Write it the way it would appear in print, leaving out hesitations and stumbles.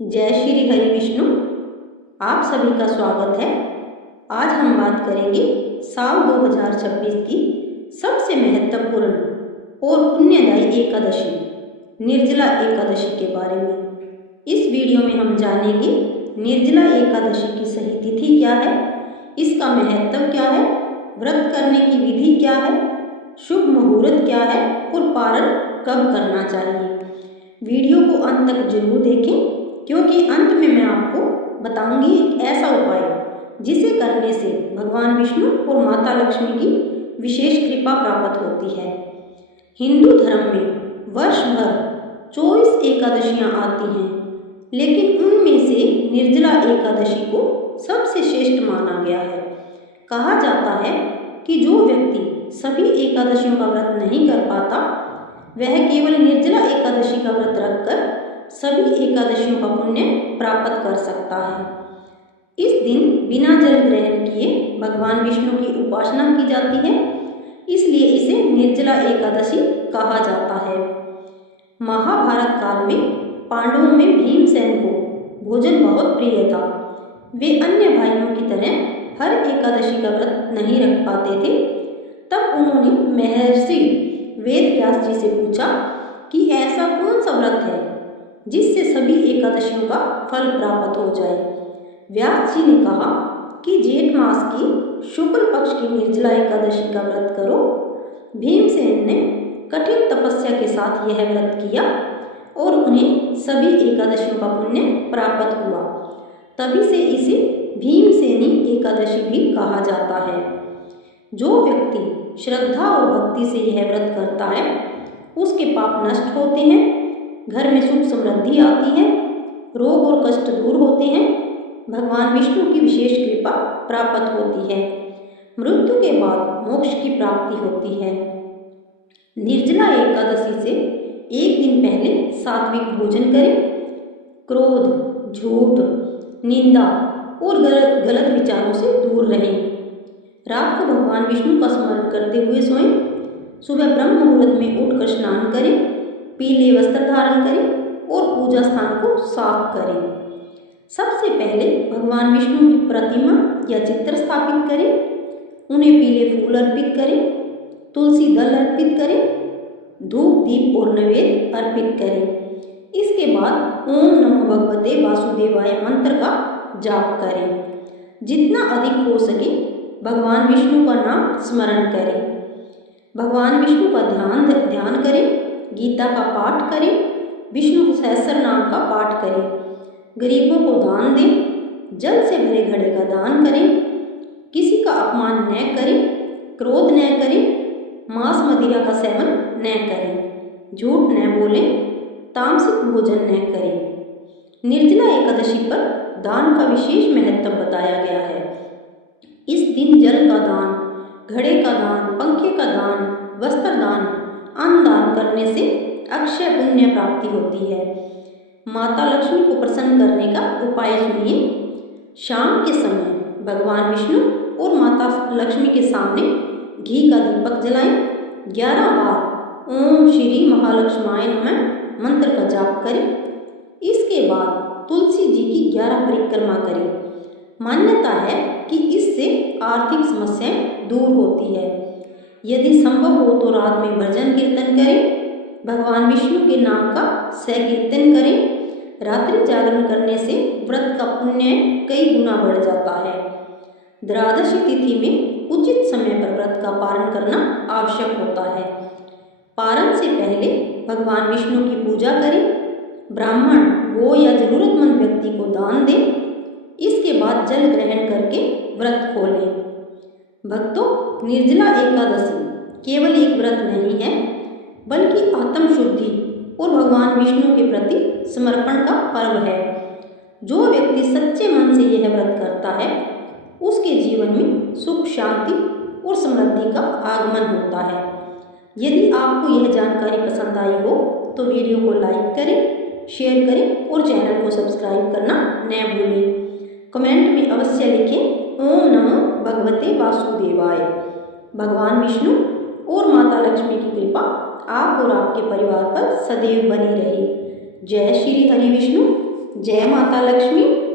जय श्री हरि विष्णु। आप सभी का स्वागत है। आज हम बात करेंगे साल 2026 की सबसे महत्वपूर्ण और पुण्यदायी एकादशी निर्जला एकादशी के बारे में। इस वीडियो में हम जानेंगे निर्जला एकादशी की सही तिथि क्या है, इसका महत्व क्या है, व्रत करने की विधि क्या है, शुभ मुहूर्त क्या है और पारण कब करना चाहिए। वीडियो को अंत तक जरूर देखें, क्योंकि अंत में मैं आपको बताऊंगी एक ऐसा उपाय जिसे करने से भगवान विष्णु और माता लक्ष्मी की विशेष कृपा प्राप्त होती है। हिंदू धर्म में वर्ष भर 24 एकादशियां आती हैं, लेकिन उनमें से निर्जला एकादशी को सबसे श्रेष्ठ माना गया है। कहा जाता है कि जो व्यक्ति सभी एकादशियों का व्रत नहीं कर पाता, वह केवल निर्जला एकादशी का व्रत रखकर सभी एकादशियों का पुण्य प्राप्त कर सकता है। इस दिन बिना जल ग्रहण किए भगवान विष्णु की उपासना की जाती है, इसलिए इसे निर्जला एकादशी कहा जाता है। महाभारत काल में पांडवों में भीमसेन को भोजन बहुत प्रिय था। वे अन्य भाइयों की तरह हर एकादशी का व्रत नहीं रख पाते थे। तब उन्होंने महर्षि वेद व्यास जी से पूछा कि ऐसा कौन सा व्रत है जिससे सभी एकादशियों का फल प्राप्त हो जाए। व्यास जी ने कहा कि जेठ मास की शुक्ल पक्ष की निर्जला एकादशी का व्रत करो। भीमसेन ने कठिन तपस्या के साथ यह व्रत किया और उन्हें सभी एकादशियों का पुण्य प्राप्त हुआ। तभी से इसे भीमसेनी एकादशी भी कहा जाता है। जो व्यक्ति श्रद्धा और भक्ति से यह व्रत करता है, उसके पाप नष्ट होते हैं, घर में सुख समृद्धि आती है, रोग और कष्ट दूर होते हैं, भगवान विष्णु की विशेष कृपा प्राप्त होती है, मृत्यु के बाद मोक्ष की प्राप्ति होती है। निर्जला एकादशी से एक दिन पहले सात्विक भोजन करें। क्रोध, झूठ, निंदा और गलत विचारों से दूर रहें। रात को भगवान विष्णु का स्मरण करते हुए सोएं। सुबह ब्रह्म मुहूर्त में उठकर स्नान करें, पीले वस्त्र धारण करें और पूजा स्थान को साफ करें। सबसे पहले भगवान विष्णु की प्रतिमा या चित्र स्थापित करें, उन्हें पीले फूल अर्पित करें, तुलसी दल अर्पित करें, धूप दीप और नैवेद्य अर्पित करें। इसके बाद ओम नमो भगवते वासुदेवाय मंत्र का जाप करें। जितना अधिक हो सके भगवान विष्णु का नाम स्मरण करें। भगवान विष्णु का ध्यान करें, गीता का पाठ करें, विष्णु सहस्त्र नाम का पाठ करें, गरीबों को दान दें, जल से भरे घड़े का दान करें, किसी का अपमान न करें, क्रोध न करें, मांस मदिरा का सेवन न करें, झूठ न बोलें, तामसिक भोजन न करें। निर्जला एकादशी पर दान का विशेष महत्व बताया गया है। इस दिन जल का दान, घड़े का दान, पंखे का दान, वस्त्र दान, अन्न दान करने से अक्षय पुण्य प्राप्ति होती है। माता लक्ष्मी को प्रसन्न करने का उपाय सुनिए। शाम के समय भगवान विष्णु और माता लक्ष्मी के सामने घी का दीपक जलाएं। 11 बार ओम श्री महालक्ष्माय नमः मंत्र का जाप करें। इसके बाद तुलसी जी की 11 परिक्रमा करें। मान्यता है कि इससे आर्थिक समस्याएं दूर होती है। यदि संभव हो तो रात में भजन कीर्तन करें। भगवान विष्णु के नाम का संकीर्तन करें। रात्रि जागरण करने से व्रत का पुण्य कई गुना बढ़ जाता है। द्वादशी तिथि में उचित समय पर व्रत का पारण करना आवश्यक होता है। पारण से पहले भगवान विष्णु की पूजा करें। ब्राह्मण, गो या जरूरतमंद व्यक्ति को दान दें। इसके बाद जल ग्रहण करके व्रत खोलें। भक्तों, निर्जला एकादशी केवल एक व्रत नहीं है, बल्कि आत्म शुद्धि और भगवान विष्णु के प्रति समर्पण का पर्व है। जो व्यक्ति सच्चे मन से यह व्रत करता है, उसके जीवन में सुख, शांति और समृद्धि का आगमन होता है। यदि आपको यह जानकारी पसंद आई हो तो वीडियो को लाइक करें, शेयर करें और चैनल को सब्सक्राइब करना न भूलें। कमेंट में अवश्य लिखें ओम नमो भगवते वासुदेवाय। भगवान विष्णु और माता लक्ष्मी की कृपा आप और आपके परिवार पर सदैव बनी रहे। जय श्री हरि विष्णु। जय माता लक्ष्मी।